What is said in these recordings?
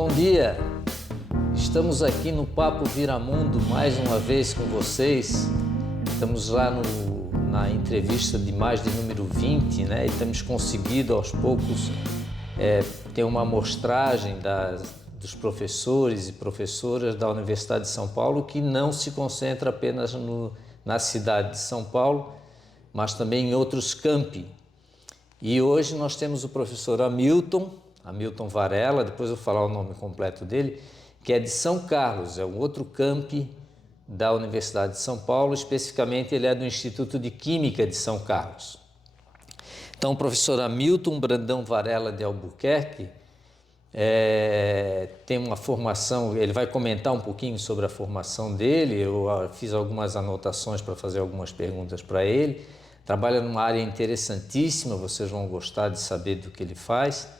Bom dia! Estamos aqui no Papo Viramundo mais uma vez com vocês. Estamos lá na entrevista de mais de número 20, né? E temos conseguido aos poucos ter uma amostragem dos professores e professoras da Universidade de São Paulo, que não se concentra apenas na cidade de São Paulo, mas também em outros campi. E hoje nós temos o professor Hamilton Varela, depois eu vou falar o nome completo dele, que é de São Carlos, é um outro campi da Universidade de São Paulo, especificamente ele é do Instituto de Química de São Carlos. Então o professor Hamilton Brandão Varela de Albuquerque tem uma formação, ele vai comentar um pouquinho sobre a formação dele, eu fiz algumas anotações para fazer algumas perguntas para ele. Trabalha numa área interessantíssima, vocês vão gostar de saber do que ele faz.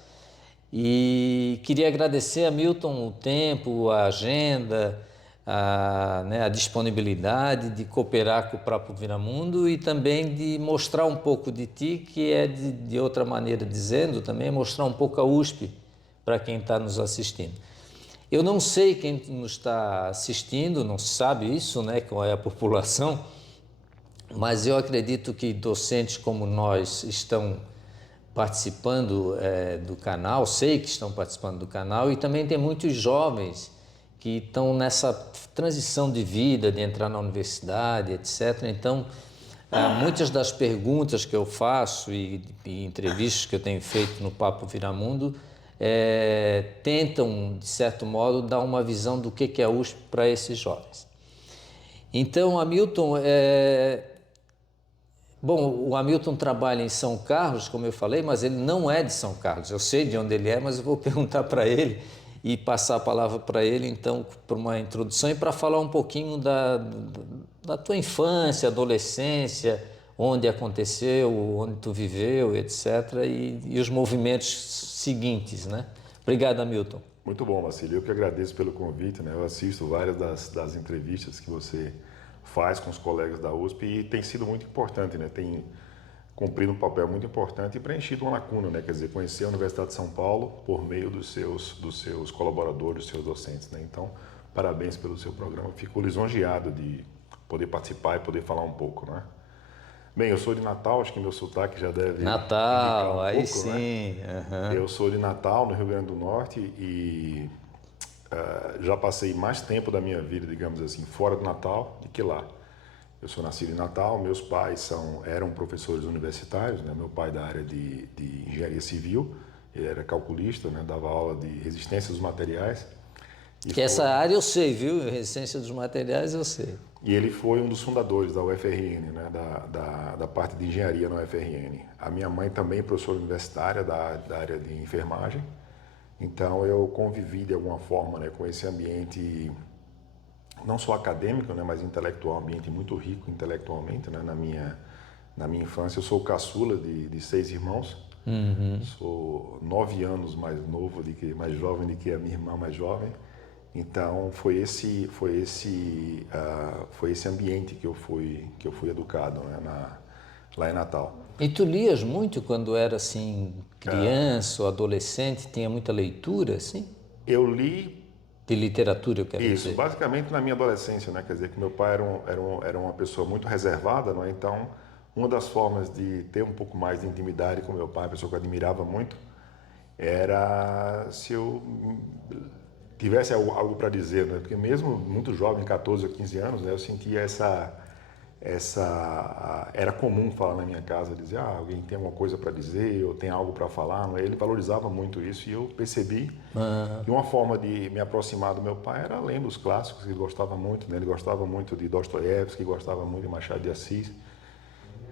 E queria agradecer a Milton o tempo, a agenda, a disponibilidade de cooperar com o Papo Viramundo e também de mostrar um pouco de ti, que é de outra maneira dizendo também, mostrar um pouco a USP para quem está nos assistindo. Eu não sei quem nos está assistindo, não se sabe isso, né, qual é a população, mas eu acredito que docentes como nós estão participando do canal, sei que estão participando do canal, e também tem muitos jovens que estão nessa transição de vida, de entrar na universidade, etc. Então, muitas das perguntas que eu faço e entrevistas que eu tenho feito no Papo Viramundo tentam, de certo modo, dar uma visão do que é a USP para esses jovens. Então, Hamilton, bom, o Hamilton trabalha em São Carlos, como eu falei, mas ele não é de São Carlos. Eu sei de onde ele é, mas eu vou perguntar para ele e passar a palavra para ele, então, para uma introdução e para falar um pouquinho da tua infância, adolescência, onde aconteceu, onde tu viveu, etc. E os movimentos seguintes, né? Obrigado, Hamilton. Muito bom, Marcelo. Eu que agradeço pelo convite, né? Eu assisto várias das entrevistas que você faz com os colegas da USP e tem sido muito importante, né? Tem cumprido um papel muito importante e preenchido uma lacuna, né? Quer dizer, conhecer a Universidade de São Paulo por meio dos seus colaboradores, dos seus docentes, né? Então, parabéns pelo seu programa. Fico lisonjeado de poder participar e poder falar um pouco, né? Bem, eu sou de Natal, acho que meu sotaque já deve Natal, indicar aí pouco, sim. né? Uhum. Eu sou de Natal, no Rio Grande do Norte, e já passei mais tempo da minha vida, digamos assim, fora do Natal do que lá. Eu sou nascido em Natal, meus pais eram professores universitários, né? Meu pai da área de engenharia civil, ele era calculista, né? Dava aula de resistência dos materiais. Que essa área eu sei, viu? Resistência dos materiais eu sei. E ele foi um dos fundadores da UFRN, né? da parte de engenharia na UFRN. A minha mãe também é professora universitária da área de enfermagem. Então eu convivi de alguma forma, né, com esse ambiente não só acadêmico, né, mas intelectual, um ambiente muito rico intelectualmente, né, na minha infância. Eu sou o caçula de 6 irmãos. Uhum. Sou 9 anos mais jovem do que a minha irmã mais jovem. Então foi esse ambiente que eu fui educado, né, lá em Natal. E tu lias muito quando era assim criança ou adolescente? Tinha muita leitura, assim? Eu li De literatura, eu quero isso, dizer. basicamente na minha adolescência, né? Quer dizer, que meu pai era uma pessoa muito reservada, não é? Então, uma das formas de ter um pouco mais de intimidade com meu pai, uma pessoa que eu admirava muito, era se eu tivesse algo para dizer, né? Porque mesmo muito jovem, 14 ou 15 anos, né? Eu sentia era comum falar na minha casa, dizer, alguém tem alguma coisa para dizer, ou tem algo para falar, não é? Ele valorizava muito isso e eu percebi que uma forma de me aproximar do meu pai era lendo os clássicos, que ele gostava muito, né? Ele gostava muito de Dostoiévski, gostava muito de Machado de Assis.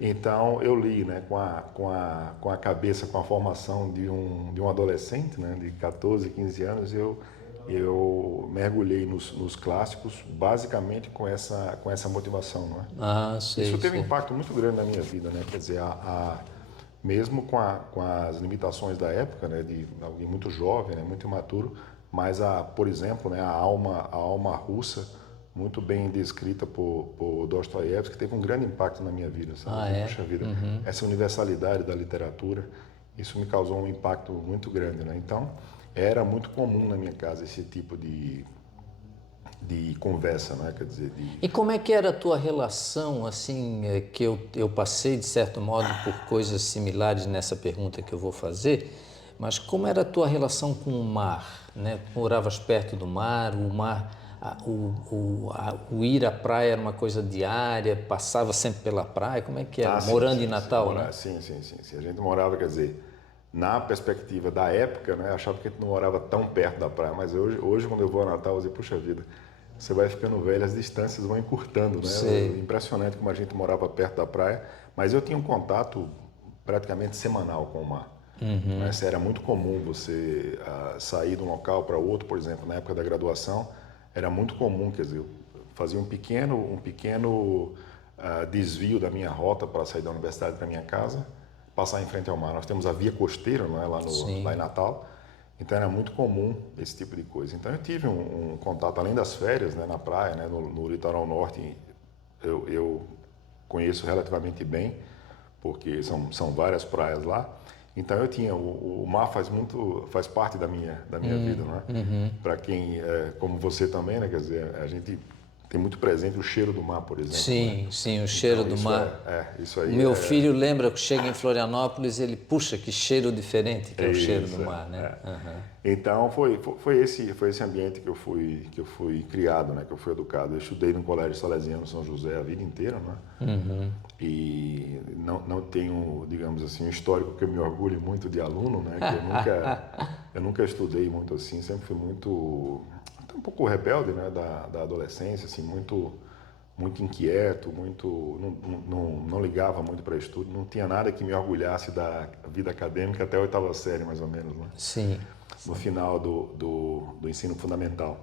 Então eu li, né, com a cabeça, com a formação de um adolescente, né, de 14, 15 anos, eu mergulhei nos clássicos, basicamente com essa motivação, não é? Sei, Isso teve um sei. impacto muito grande na minha vida, né? Quer dizer, mesmo com as limitações da época, né, de alguém muito jovem, né, muito imaturo, mas por exemplo, né, a alma russa, muito bem descrita por Dostoiévski, que teve um grande impacto na minha vida, sabe? Puxa vida, essa universalidade da literatura, isso me causou um impacto muito grande, né? Então, era muito comum na minha casa esse tipo de conversa, né? Quer dizer, E como é que era a tua relação, assim, que eu passei, de certo modo, por coisas similares nessa pergunta que eu vou fazer, mas como era a tua relação com o mar, né? Moravas perto do mar, o mar, o ir à praia era uma coisa diária, passava sempre pela praia, como é que era? Morando em Natal, né? Sim. A gente morava, quer dizer, na perspectiva da época, né? Achava que a gente não morava tão perto da praia, mas hoje quando eu vou a Natal, eu digo, puxa vida, você vai ficando velho, as distâncias vão encurtando, né? Sei. Impressionante como a gente morava perto da praia, mas eu tinha um contato praticamente semanal com o mar. Né? Era muito comum você sair de um local para outro, por exemplo, na época da graduação, era muito comum, quer dizer, eu fazia um pequeno desvio da minha rota para sair da universidade para minha casa, passar em frente ao mar. Nós temos a via costeira, não é? Lá em Sim. Natal. Então era muito comum esse tipo de coisa. Então eu tive um contato, além das férias, né, na praia, né, no litoral norte, eu conheço relativamente bem, porque são várias praias lá. Então eu tinha, o mar faz parte da minha vida, né? Para quem, como você também, né, quer dizer, a gente tem muito presente o cheiro do mar, por exemplo, né? Sim, sim, o cheiro Então do isso mar. isso O aí meu filho lembra que chega em Florianópolis, ele puxa, que cheiro diferente que é o cheiro do isso, mar, né? Aham. Então foi esse ambiente que eu fui criado, né? Que eu fui educado. Eu estudei no Colégio Salesiano São José a vida inteira, né? E não tenho, digamos assim, um histórico que eu me orgulhe muito de aluno, né? Que eu nunca estudei muito assim, sempre fui muito até um pouco rebelde, né? Da adolescência, assim, muito inquieto, não ligava muito para estudo, não tinha nada que me orgulhasse da vida acadêmica até a 8ª série, mais ou menos, né? Sim. No final do ensino fundamental.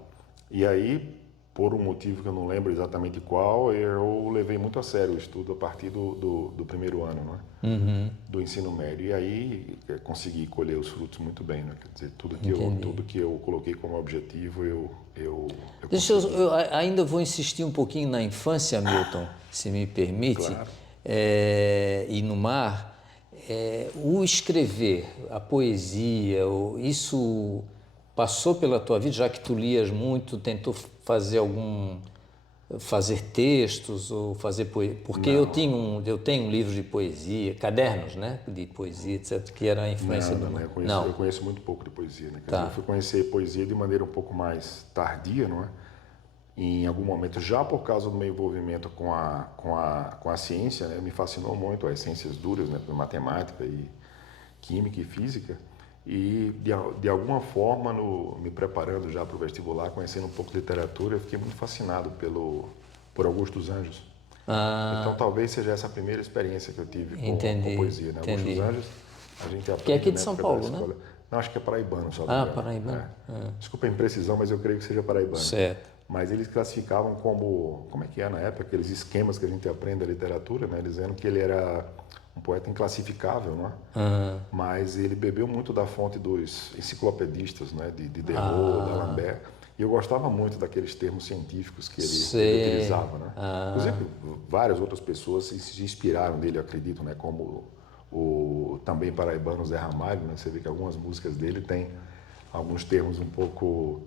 E aí, por um motivo que eu não lembro exatamente qual, eu levei muito a sério o estudo a partir do primeiro ano, né? Do ensino médio. E aí consegui colher os frutos muito bem, né? Quer dizer, tudo que eu, Entendi. tudo que eu coloquei como objetivo, eu Deixa eu, consegui. eu ainda vou insistir um pouquinho na infância, Milton, se me permite, Claro. e no mar. O escrever, a poesia, isso passou pela tua vida, já que tu lias muito, tentou fazer textos ou fazer poesia? Porque Não, eu tenho um livro de poesia, cadernos, né, de poesia, etc, que era a influência do não, mar. eu conheço, Não, eu conheço muito pouco de poesia, né? Quer dizer, eu tá. fui conhecer poesia de maneira um pouco mais tardia, não é? Em algum momento, já por causa do meu envolvimento com a ciência, né, me fascinou muito as ciências duras, né, matemática e química e física, e de alguma forma, me preparando já para o vestibular, conhecendo um pouco de literatura, eu fiquei muito fascinado por Augusto dos Anjos. Então Ah, talvez seja essa a primeira experiência que eu tive com entendi, poesia, né? Augusto dos entendi. Anjos, a gente Que é aprende aqui de na São época da Paulo, né? escola. Não, acho que é paraibano, se eu não me Ah, engano. Paraíba. Desculpa a imprecisão, mas eu creio que seja paraibano. Certo. Mas eles classificavam como é que é na época, aqueles esquemas que a gente aprende da literatura, né? Eles dizendo que ele era um poeta inclassificável, não é? Mas ele bebeu muito da fonte dos enciclopedistas, né? De Derrot, d'Alembert. E eu gostava muito daqueles termos científicos que ele Sei. utilizava, né? Inclusive, várias outras pessoas se inspiraram nele, eu acredito, né? Como o também paraibano Zé Ramalho, né? Você vê que algumas músicas dele têm alguns termos um pouco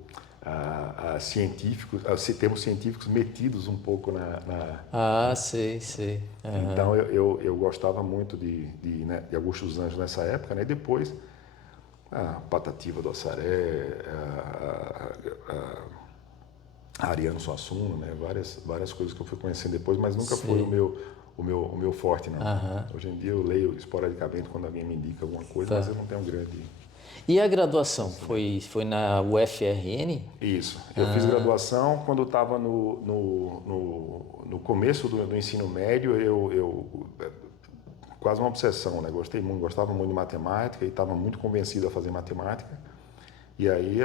científicos, termos científicos metidos um pouco Sei, sei. então eu gostava muito né, de Augusto dos Anjos nessa época, né? E depois a Patativa do Assaré, a Ariano Suassuna, né? Várias coisas que eu fui conhecendo depois, mas nunca foi o Sei. meu, o meu forte, não. Hoje em dia eu leio esporadicamente quando alguém me indica alguma coisa, mas eu não tenho um grande E a graduação? conhecimento. Foi na UFRN? Isso. Eu fiz graduação quando estava no começo do ensino médio. Quase uma obsessão, né? Gostava muito de matemática e estava muito convencido a fazer matemática. E aí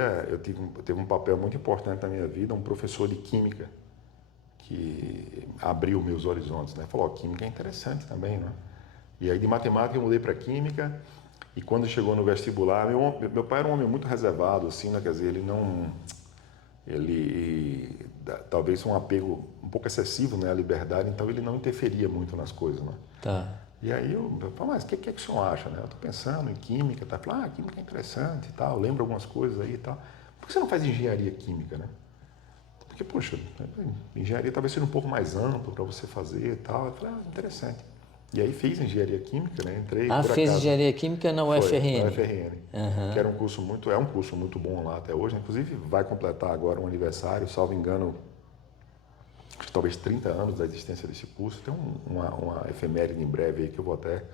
teve um papel muito importante na minha vida, um professor de química que abriu meus horizontes, né? Falou, química é interessante também, né? E aí de matemática eu mudei para química. E quando chegou no vestibular, meu pai era um homem muito reservado, assim, né? Quer dizer, talvez um apego um pouco excessivo, né, à liberdade, então ele não interferia muito nas coisas, né? Tá. E aí eu falo, mas o que é que o senhor acha, né? Eu estou pensando em química, tá? Falo, química é interessante e tal, lembro algumas coisas aí e tal. Por que você não faz engenharia química, né? Porque, poxa, engenharia talvez seja um pouco mais amplo para você fazer e tal. Eu falei, interessante. E aí fiz engenharia química, né? Entrei por Fez acaso. engenharia química na Foi, na UFRN. UFRN, que era um curso é um curso muito bom lá até hoje. Inclusive vai completar agora um aniversário, salvo engano, acho que talvez 30 anos da existência desse curso. Tem uma efeméride em breve aí que eu vou até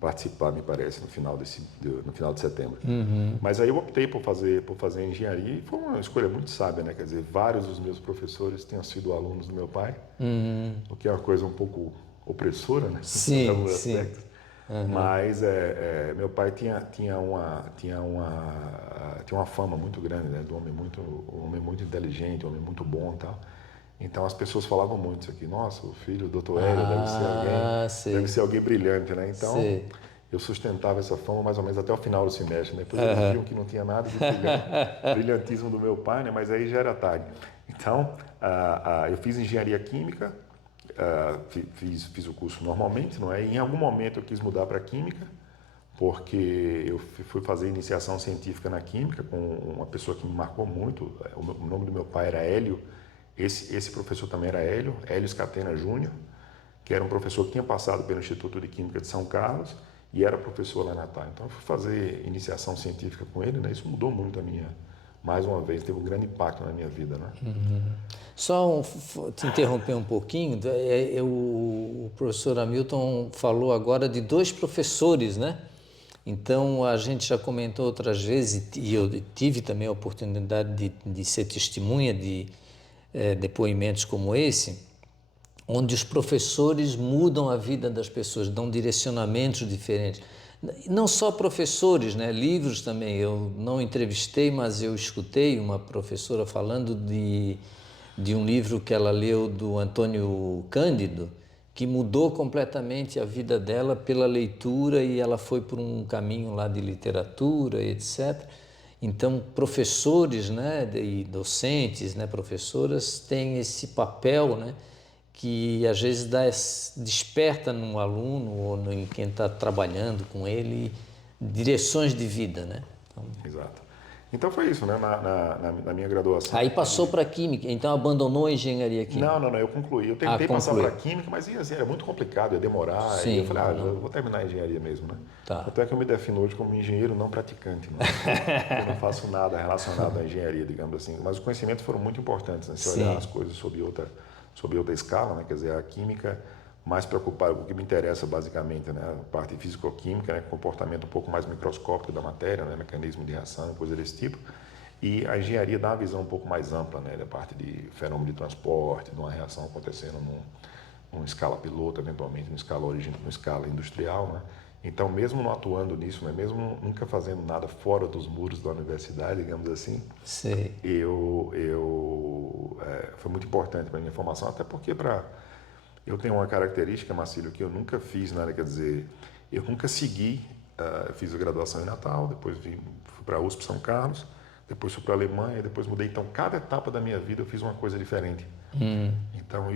participar, me parece, no final de setembro. Mas aí eu optei por fazer engenharia e foi uma escolha muito sábia, né? Quer dizer, vários dos meus professores tinham sido alunos do meu pai, o que é uma coisa um pouco opressora, né? Em Sim, alguns sim. aspectos. Mas meu pai tinha uma fama muito grande, né? De um homem muito inteligente, um homem muito bom e tal. Então as pessoas falavam muito isso aqui, nossa, o filho do Dr. Hélio deve Sei, ser alguém brilhante, né? Então sei. eu sustentava essa fama mais ou menos até o final do semestre, né? Depois eles viam que não tinha nada de brilhantismo do meu pai, né? Mas aí já era tarde. Então eu fiz engenharia química, fiz o curso normalmente, não é? E em algum momento eu quis mudar para química, porque eu fui fazer iniciação científica na química com uma pessoa que me marcou muito. O nome do meu pai era Hélio. Esse professor também era Hélio Scatena Júnior, que era um professor que tinha passado pelo Instituto de Química de São Carlos e era professor lá na Natal. Então eu fui fazer iniciação científica com ele, né? Isso mudou muito mais uma vez, teve um grande impacto na minha vida, né? Só te interromper um pouquinho, o professor Hamilton falou agora de dois professores, né? Então a gente já comentou outras vezes, e eu tive também a oportunidade de ser testemunha de depoimentos como esse, onde os professores mudam a vida das pessoas, dão direcionamentos diferentes. Não só professores, né? Livros também. Eu não entrevistei, mas eu escutei uma professora falando de um livro que ela leu do Antônio Cândido, que mudou completamente a vida dela pela leitura e ela foi por um caminho lá de literatura, etc. Então, professores, né, e docentes, né, professoras têm esse papel, né, que às vezes desperta no aluno ou em quem está trabalhando com ele direções de vida, né? Então, Exato. Então foi isso, né? Na minha graduação. aí passou para química, então abandonou a engenharia química. Não, eu concluí. Eu tentei passar para Concluiu. química, mas assim, era muito complicado, ia demorar. E eu Sim, falei, não. eu vou terminar a engenharia mesmo, né? Tá. Tanto é que eu me defino hoje como engenheiro não praticante, né? Eu não faço nada relacionado à engenharia, digamos assim. Mas os conhecimentos foram muito importantes, né? Se olhar as Sim. coisas sob outra escala, né? Quer dizer, a química mais preocupada, o que me interessa basicamente, né? A parte físico-química, né? Comportamento um pouco mais microscópico da matéria, né? Mecanismo de reação, coisa desse tipo. E a engenharia dá uma visão um pouco mais ampla, né, da parte de fenômeno de transporte, de uma reação acontecendo numa escala piloto, eventualmente numa escala industrial, né? Então, mesmo não atuando nisso, né, mesmo nunca fazendo nada fora dos muros da universidade, digamos assim, Sei. foi muito importante para a minha formação, até porque eu tenho uma característica, Marcílio, que eu nunca fiz nada, quer dizer, eu nunca segui, fiz a graduação em Natal, depois fui para a USP São Carlos, depois fui para a Alemanha, depois mudei. Então, cada etapa da minha vida eu fiz uma coisa diferente. Então,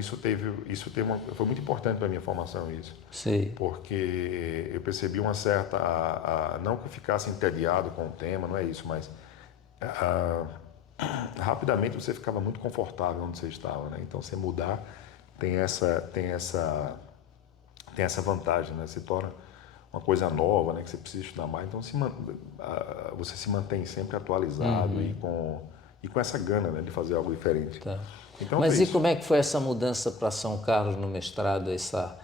foi muito importante para a minha formação isso. Sei. Porque eu percebi uma certa, não que eu ficasse entediado com o tema, não é isso, mas rapidamente você ficava muito confortável onde você estava, né? Então, você mudar tem essa vantagem, né? Se torna uma coisa nova, né? Que você precisa estudar mais. Então, você se mantém sempre atualizado e com essa gana, né? De fazer algo diferente. Tá. Então, Mas foi e isso. como é que foi essa mudança para São Carlos no mestrado, essa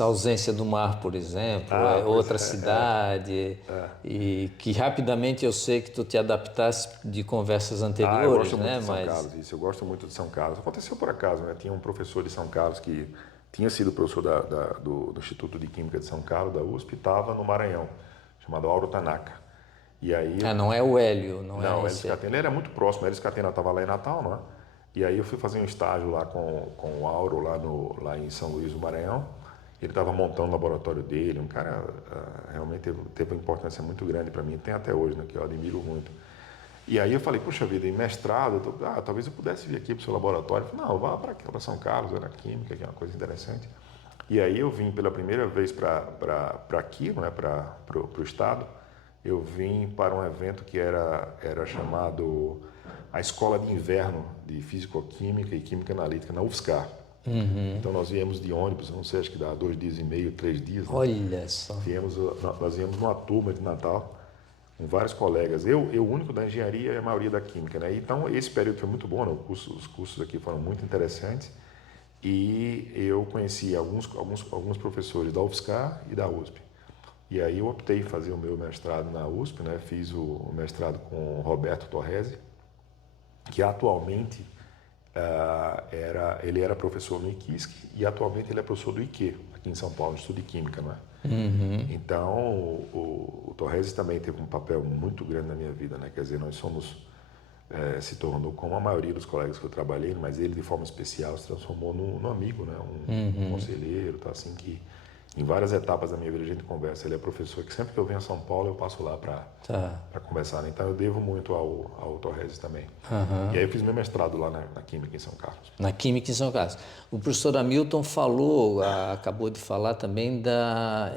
ausência do mar, por exemplo, Pois outra cidade, e que rapidamente eu sei que tu te adaptaste de conversas Eu anteriores, gosto muito né? de São Carlos, isso. Eu gosto muito de São Carlos. Aconteceu por acaso, né? Tinha um professor de São Carlos que tinha sido professor do Instituto de Química de São Carlos, da USP, e estava no Maranhão, chamado Auro Tanaka. E aí Não é o Hélio, não é Não, o Hélio esse. Scatena, ele era muito próximo. O Hélio Scatena estava lá em Natal, não é? E aí eu fui fazer um estágio lá com o Auro, lá em São Luís do Maranhão. Ele estava montando o laboratório dele, um cara realmente teve uma importância muito grande para mim, tem até hoje, né, que eu admiro muito. E aí eu falei, puxa vida, em mestrado, talvez eu pudesse vir aqui para o seu laboratório. Ele falou, não, vá para São Carlos, era química, que é uma coisa interessante. E aí eu vim pela primeira vez para aqui, né, para o estado. Eu vim para um evento que era chamado a Escola de Inverno de Físico-Química e Química Analítica na UFSCar. Então nós viemos de ônibus, não sei, acho que dá 2 dias e meio, 3 dias. Né? Olha só. Nós viemos numa turma de Natal com vários colegas. Eu o único da engenharia e a maioria da química. Né? Então esse período foi muito bom, né? Os cursos aqui foram muito interessantes. E eu conheci alguns professores da UFSCar e da USP. E aí eu optei em fazer o meu mestrado na USP, né? Fiz o mestrado com o Roberto Torresi, que atualmente ele era professor no IQUISC e atualmente ele é professor do IQ, aqui em São Paulo, no Instituto de Química, não é? Então, o Torresi também teve um papel muito grande na minha vida, né? Quer dizer, nós se tornou como a maioria dos colegas que eu trabalhei, mas ele de forma especial se transformou num amigo, né? Um conselheiro, tá? Assim que em várias etapas da minha vida a gente conversa. Ele é professor que sempre que eu venho a São Paulo eu passo lá para conversar. Né? Então eu devo muito ao Torresi também. E aí eu fiz meu mestrado lá na Química em São Carlos. Na Química em São Carlos. O professor Hamilton acabou de falar também da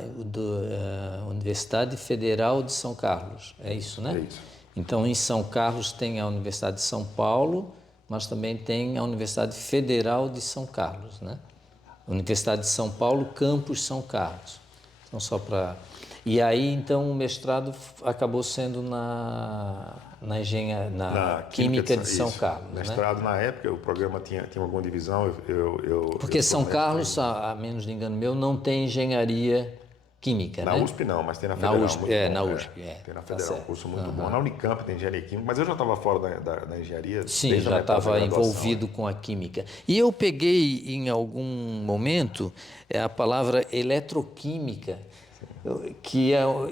Universidade Federal de São Carlos. É isso, né? É isso. Então em São Carlos tem a Universidade de São Paulo, mas também tem a Universidade Federal de São Carlos, né? Universidade de São Paulo, campus São Carlos. Então, E aí, então, o mestrado acabou sendo na Química de São Carlos, mestrado, né? Na época, o programa tinha alguma divisão. Porque São Carlos, a menos de engano meu, não tem engenharia química, na né? USP não, mas tem na Federal. Na USP, tem na Federal, um curso muito bom. Na Unicamp tem engenharia química, mas eu já estava fora da engenharia. Sim, já estava envolvido com a química. E eu peguei em algum momento a palavra eletroquímica,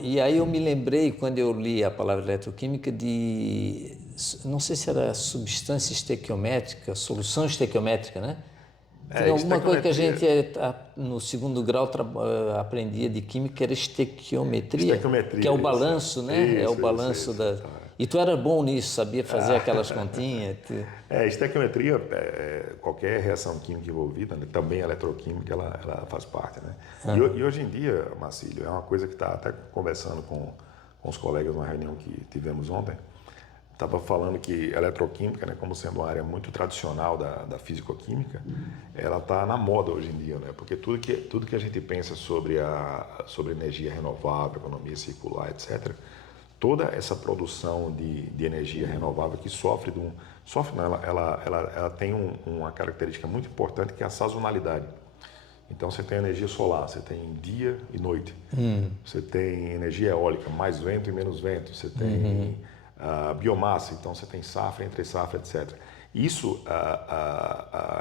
e aí eu me lembrei, quando eu li a palavra eletroquímica, não sei se era substância estequiométrica, solução estequiométrica, né? Tem alguma coisa que a gente no segundo grau aprendia de química, era estequiometria, que é o balanço, né? É o balanço da... E tu era bom nisso, sabia fazer aquelas continhas? Estequiometria, qualquer reação química envolvida, né? Também a eletroquímica, ela faz parte, né? E hoje em dia, Marcílio, é uma coisa que está até conversando com os colegas numa reunião que tivemos ontem. Estava falando que a eletroquímica, né, como sendo uma área muito tradicional da físico-química, ela está na moda hoje em dia, né? Porque tudo que a gente pensa sobre energia renovável, economia circular, etc., toda essa produção de energia renovável que ela tem uma característica muito importante que é a sazonalidade. Então você tem energia solar, você tem dia e noite. Você tem energia eólica, mais vento e menos vento. Você tem biomassa, então você tem safra, entre safra, etc. Isso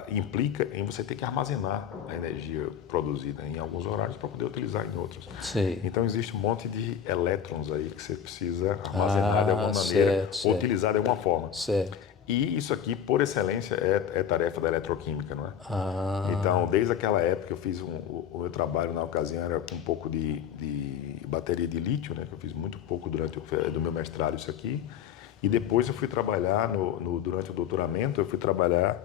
implica em você ter que armazenar a energia produzida em alguns horários para poder utilizar em outros. Sim. Então existe um monte de elétrons aí que você precisa armazenar de alguma maneira ou utilizar de alguma forma. Certo. E isso aqui, por excelência, é tarefa da eletroquímica, não é? Então, desde aquela época, eu fiz o meu trabalho na ocasião era com um pouco de bateria de lítio, né? Que eu fiz muito pouco durante do meu mestrado isso aqui. E depois eu fui trabalhar durante o doutoramento, eu fui trabalhar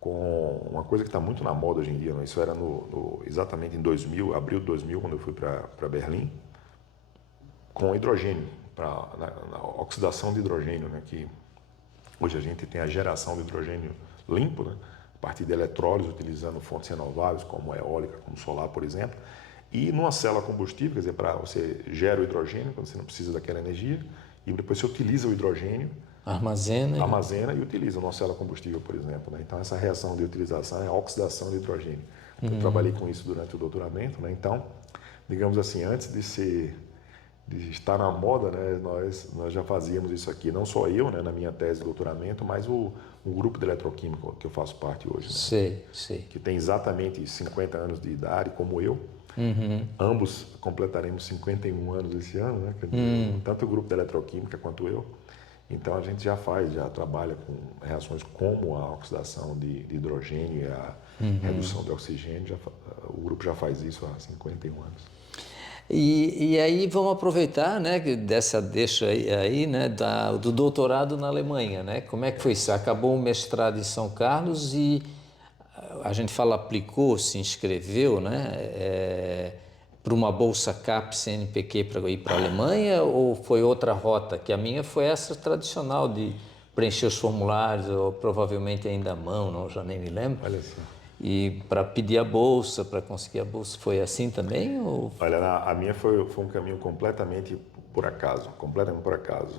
com uma coisa que está muito na moda hoje em dia, né? Isso era exatamente em 2000, abril de 2000, quando eu fui para Berlim, com hidrogênio, na oxidação de hidrogênio, né? Que hoje a gente tem a geração de hidrogênio limpo, né? A partir de eletrólise, utilizando fontes renováveis, como eólica, como solar, por exemplo. E numa célula combustível, quer dizer, você gera o hidrogênio, quando você não precisa daquela energia, e depois você utiliza o hidrogênio, armazena e utiliza numa célula combustível, por exemplo. Né? Então, essa reação de utilização é a oxidação de hidrogênio. Eu trabalhei com isso durante o doutoramento. Né? Então, digamos assim, antes de estar na moda, né, nós já fazíamos isso aqui, não só eu, né, na minha tese de doutoramento, mas o grupo de eletroquímica que eu faço parte hoje. Né, sei. que tem exatamente 50 anos de idade, como eu. Ambos completaremos 51 anos esse ano, né, tanto o grupo de eletroquímica quanto eu. Então a gente já trabalha com reações como a oxidação de hidrogênio e a redução de oxigênio. O grupo já faz isso há 51 anos. E aí vamos aproveitar, né, deixa aí, né, do doutorado na Alemanha, né? Como é que foi isso? Acabou o mestrado em São Carlos e a gente fala aplicou, se inscreveu, né? Para uma bolsa CAPES CNPq para ir para a Alemanha ou foi outra rota? Que a minha foi essa tradicional de preencher os formulários, ou provavelmente ainda à mão, não, já nem me lembro. Olha só. E para pedir a bolsa, para conseguir a bolsa, foi assim também? Ou... Olha, a minha foi um caminho completamente por acaso, completamente por acaso.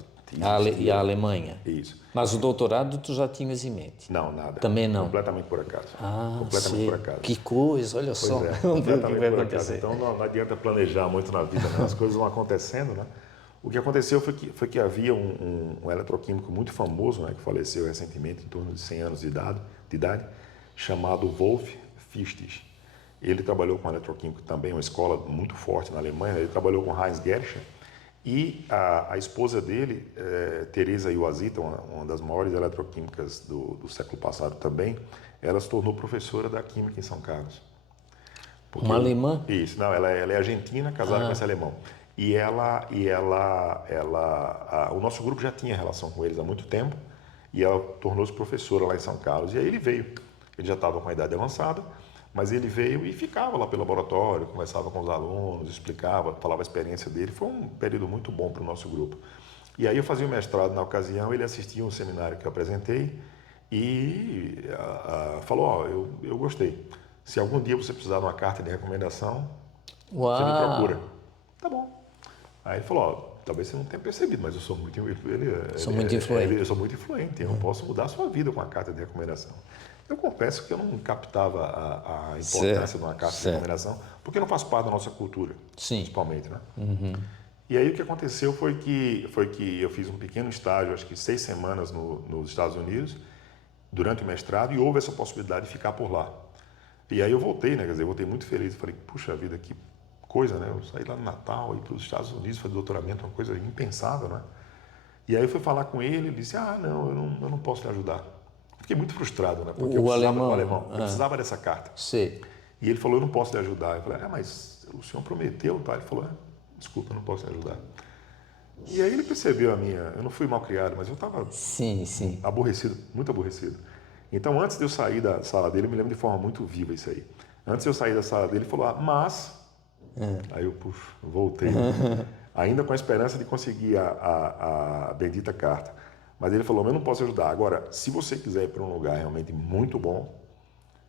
E a Alemanha? Isso. Mas o doutorado tu já tinhas em mente? Não, nada. Também não? Completamente por acaso. Ah, completamente sei. por acaso. Que coisa, olha Pois só. é, Vamos ver o que completamente vai por acontecer. acaso. Então não adianta planejar muito na vida, né? As coisas vão acontecendo, né? O que aconteceu foi que havia um eletroquímico muito famoso, né, que faleceu recentemente, em torno de 100 anos de idade, chamado Wolf Fistes. Ele trabalhou com eletroquímico também, uma escola muito forte na Alemanha. Ele trabalhou com Heinz Genscher e a esposa dele, Teresa Iwasita, uma das maiores eletroquímicas do século passado também, ela se tornou professora da química em São Carlos. Uma alemã? Isso, não, ela é argentina, casada com esse alemão. O nosso grupo já tinha relação com eles há muito tempo e ela tornou-se professora lá em São Carlos. E aí ele veio. Ele já estava com a idade avançada, mas ele veio e ficava lá pelo laboratório, conversava com os alunos, explicava, falava a experiência dele. Foi um período muito bom para o nosso grupo. E aí eu fazia o mestrado na ocasião, ele assistia um seminário que eu apresentei e falou, ó, eu gostei. Se algum dia você precisar de uma carta de recomendação, você me procura. Tá bom. Aí ele falou, ó, talvez você não tenha percebido, mas eu sou muito influente. Eu sou muito influente, eu não posso mudar a sua vida com uma carta de recomendação. Eu confesso que eu não captava a importância de uma carta de recomendação, porque não faz parte da nossa cultura, principalmente, né? Uhum. E aí o que aconteceu foi que eu fiz um pequeno estágio, acho que 6 semanas nos Estados Unidos, durante o mestrado, e houve essa possibilidade de ficar por lá. E aí eu voltei, né? Quer dizer, eu voltei muito feliz, falei, puxa vida, que coisa, né? Eu saí lá no Natal, ir para os Estados Unidos fazer doutoramento, uma coisa impensável, né? E aí eu fui falar com ele, ele disse, não, eu não posso lhe ajudar. Fiquei muito frustrado, né? Porque eu precisava dessa carta. Sim. E ele falou, eu não posso lhe ajudar. Eu falei, mas o senhor prometeu, tá? Ele falou, desculpa, eu não posso lhe ajudar. E aí ele percebeu eu não fui mal criado, mas eu estava aborrecido, muito aborrecido. Então, antes de eu sair da sala dele, eu me lembro de forma muito viva isso aí. Antes de eu sair da sala dele, ele falou, Aí eu, voltei, ainda com a esperança de conseguir a bendita carta. Mas ele falou, eu não posso ajudar. Agora, se você quiser ir para um lugar realmente muito bom,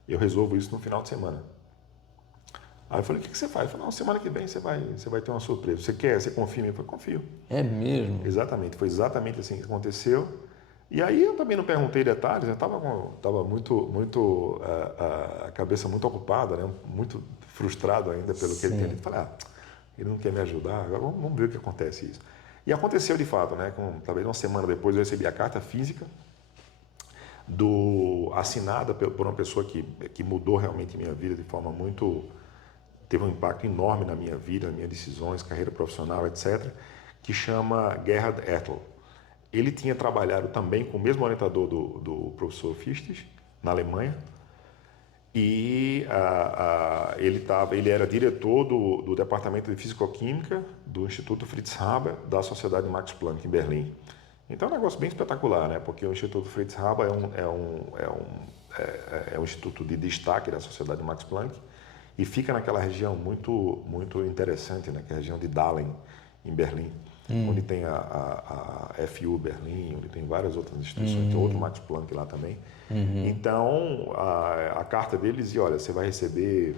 eu resolvo isso no final de semana. Aí eu falei, o que você faz? Ele falou, não, semana que vem você vai ter uma surpresa. Você confia em mim? Eu falei, confio. É mesmo? Exatamente, foi exatamente assim que aconteceu. E aí eu também não perguntei detalhes, eu estava muito a cabeça muito ocupada, né? Muito frustrado ainda pelo que ele tinha dito. Falei, ele não quer me ajudar, agora vamos ver o que acontece isso. E aconteceu de fato, né? Talvez uma semana depois eu recebi a carta física assinada por uma pessoa que mudou realmente minha vida de forma muito... Teve um impacto enorme na minha vida, nas minhas decisões, carreira profissional, etc., que chama Gerhard Ertl. Ele tinha trabalhado também com o mesmo orientador do professor Fistes, na Alemanha, e ele era diretor do Departamento de Fisicoquímica do Instituto Fritz Haber da Sociedade Max Planck, em Berlim. Então é um negócio bem espetacular, né? Porque o Instituto Fritz Haber é um instituto de destaque da Sociedade Max Planck e fica naquela região muito, muito interessante, né? Que é a região de Dahlem, em Berlim. Onde tem a FU Berlim, onde tem várias outras instituições, tem outro Max Planck lá também. Então, a carta deles dizia, olha, você vai receber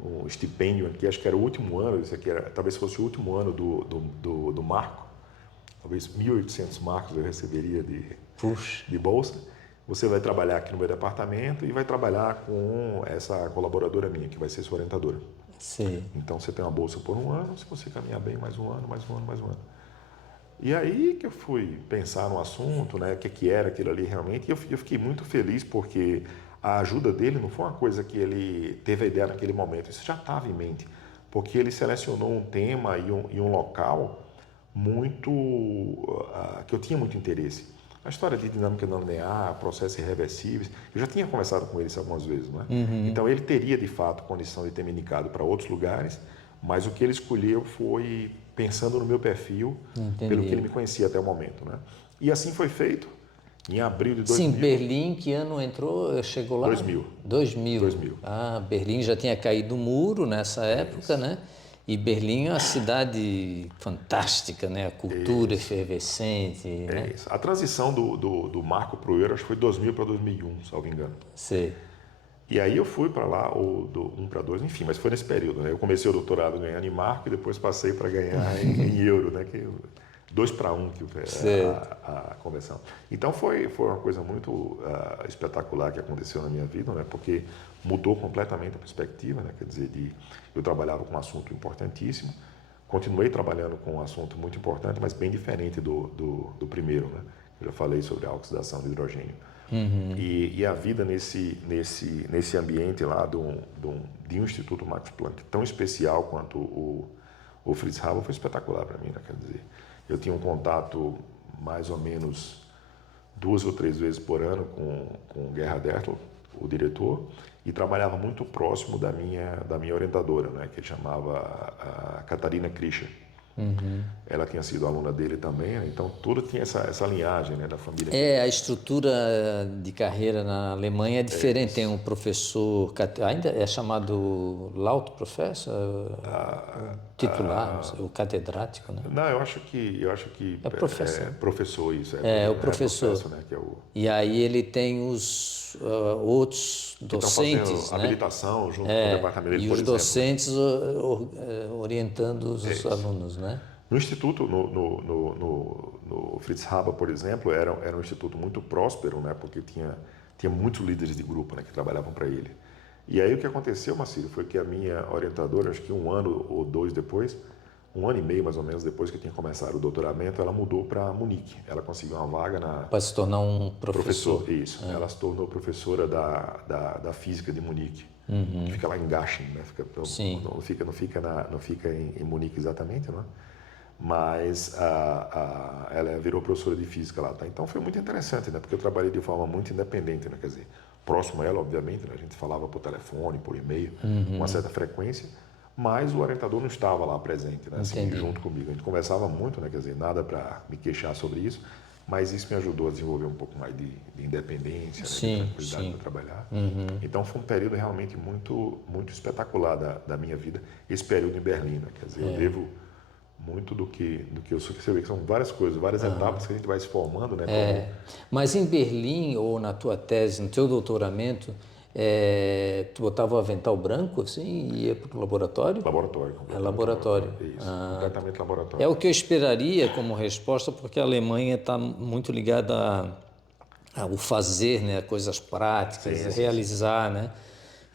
um estipêndio aqui, acho que era o último ano, isso aqui talvez fosse o último ano do marco, talvez 1.800 marcos eu receberia de bolsa. Você vai trabalhar aqui no meu departamento e vai trabalhar com essa colaboradora minha, que vai ser sua orientadora. Sim. Então você tem uma bolsa por um ano, se você caminhar bem, mais um ano. E aí que eu fui pensar no assunto, né, o que era aquilo ali realmente, e eu fiquei muito feliz porque a ajuda dele não foi uma coisa que ele teve a ideia naquele momento, isso já estava em mente, porque ele selecionou um tema e um local muito que eu tinha muito interesse. A história de dinâmica não linear, processos irreversíveis, eu já tinha conversado com ele isso algumas vezes, né? Então ele teria de fato condição de ter me indicado para outros lugares, mas o que ele escolheu foi pensando no meu perfil, pelo que ele me conhecia até o momento, né? E assim foi feito. Em abril de 2000. Sim, Berlim, que ano entrou, chegou lá? 2000. 2000. Ah, Berlim já tinha caído o muro nessa época, né? E Berlim é uma cidade fantástica, né? A cultura efervescente, né? Isso. A transição do marco para o euro, acho que foi 2000 para 2001, salvo engano. Sei. E aí eu fui para lá, ou do 1 para 2, enfim, mas foi nesse período, né? Eu comecei o doutorado ganhando em marco e depois passei para ganhar em euro, né? Que 2 para 1 que foi a conversão. Então foi uma coisa muito espetacular que aconteceu na minha vida, né? Porque mudou completamente a perspectiva, né? Quer dizer, eu trabalhava com um assunto importantíssimo, continuei trabalhando com um assunto muito importante, mas bem diferente do primeiro, né? Eu já falei sobre a oxidação de hidrogênio. E a vida nesse ambiente lá de um Instituto Max Planck tão especial quanto o Fritz Haber foi espetacular para mim, né? Quer dizer, eu tinha um contato mais ou menos 2 ou 3 vezes por ano com o Gerhard Ertl, o diretor, e trabalhava muito próximo da minha orientadora, né? Que chamava a Catarina Krischer. Ela tinha sido aluna dele também, né? Então tudo tinha essa linhagem, né, da família. A estrutura de carreira na Alemanha é diferente. Tem um professor, ainda é chamado Lautprofessor, titular, não sei, o catedrático, né? Não, eu acho que É professor. professor isso. O professor. Né, que é o... E aí ele tem os outros docentes, né? Habilitação junto com o departamento dele, e por os exemplo. docentes orientando os alunos, né? No instituto, no Fritz Haber, por exemplo, era um instituto muito próspero, né? Porque tinha muitos líderes de grupo, né, que trabalhavam para ele. E aí o que aconteceu, Marcílio, foi que a minha orientadora, acho que 1 ano ou 2 depois, 1 ano e meio mais ou menos depois que eu tinha começado o doutoramento, ela mudou para Munique. Ela conseguiu uma vaga para se tornar um professor. Isso. Ela se tornou professora da física de Munique, que fica lá em Garching, né? Sim. Não fica em Munique exatamente, né? Mas ela virou professora de física lá, tá? Então foi muito interessante, né? Porque eu trabalhei de forma muito independente, né? Quer dizer, próximo a ela, obviamente, né? A gente falava por telefone, por e-mail, com uma certa frequência, mas o orientador não estava lá presente, né? Assim, junto comigo. A gente conversava muito, né? Quer dizer, nada para me queixar sobre isso, mas isso me ajudou a desenvolver um pouco mais de independência, né? De tranquilidade para trabalhar. Então foi um período realmente muito, muito espetacular da minha vida, esse período em Berlim, né? Quer dizer, eu devo muito do que eu sou, que são várias coisas, várias etapas que a gente vai se formando, né? Mas em Berlim, ou na tua tese, no teu doutoramento, tu botava o avental branco, assim, e ia para o laboratório? Laboratório. Laboratório. Isso, completamente laboratório. É o que eu esperaria como resposta, porque a Alemanha está muito ligada ao fazer, né? Coisas práticas, realizar, né?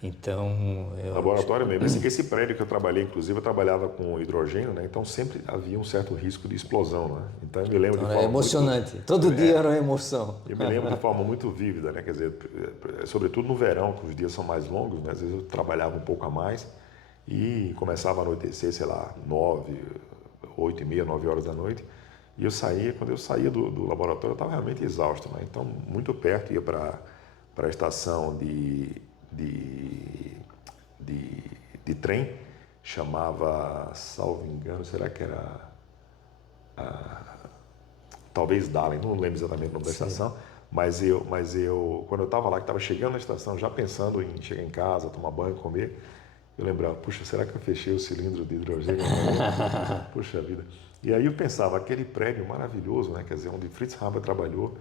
Então... Laboratório mesmo. Esse prédio que eu trabalhei, inclusive, eu trabalhava com hidrogênio, né? Então sempre havia um certo risco de explosão, né? Então eu me lembro de forma emocionante. Todo dia era uma emoção. Eu me lembro de forma muito vívida, né? Quer dizer, sobretudo no verão, que os dias são mais longos, né? Às vezes eu trabalhava um pouco a mais e começava a anoitecer, sei lá, 8h30, 9 horas da noite. E quando eu saía do laboratório, eu estava realmente exausto, né? Então, muito perto, ia para a estação de trem, chamava, salvo engano, será que era talvez Dahlem, não lembro exatamente o nome da estação, mas eu quando eu estava lá, que estava chegando na estação, já pensando em chegar em casa, tomar banho, comer, eu lembrava, puxa, será que eu fechei o cilindro de hidrogênio? Puxa vida. E aí eu pensava, aquele prédio maravilhoso, né, quer dizer, onde Fritz Haber trabalhou,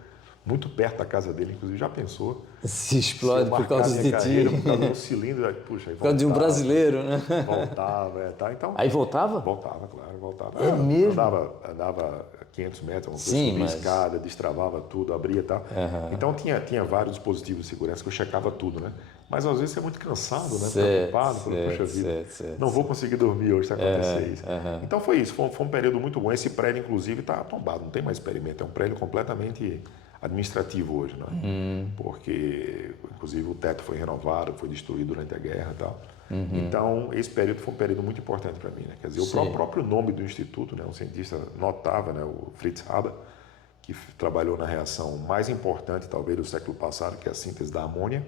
muito perto da casa dele, inclusive, já pensou? Se explode por causa de ti. Por causa do cilindro, puxa, aí voltava, por causa de um brasileiro, né? Voltava, tá? Então, aí voltava? Voltava, claro, voltava. É mesmo? Andava 500 metros, subia escada, destravava tudo, abria e tal. Então tinha vários dispositivos de segurança que eu checava tudo, né? Mas às vezes você é muito cansado, né? Preocupado, puxa vida, não vou conseguir dormir hoje se acontecer isso. Então foi isso, foi um período muito bom. Esse prédio, inclusive, está tombado, não tem mais experimento, é um prédio completamente administrativo hoje, né? Porque, inclusive, o teto foi renovado, foi destruído durante a guerra e tal. Então, esse período foi um período muito importante para mim, né? Quer dizer, o próprio nome do instituto, né? Um cientista notável, né? O Fritz Haber, que trabalhou na reação mais importante, talvez, do século passado, que é a síntese da amônia,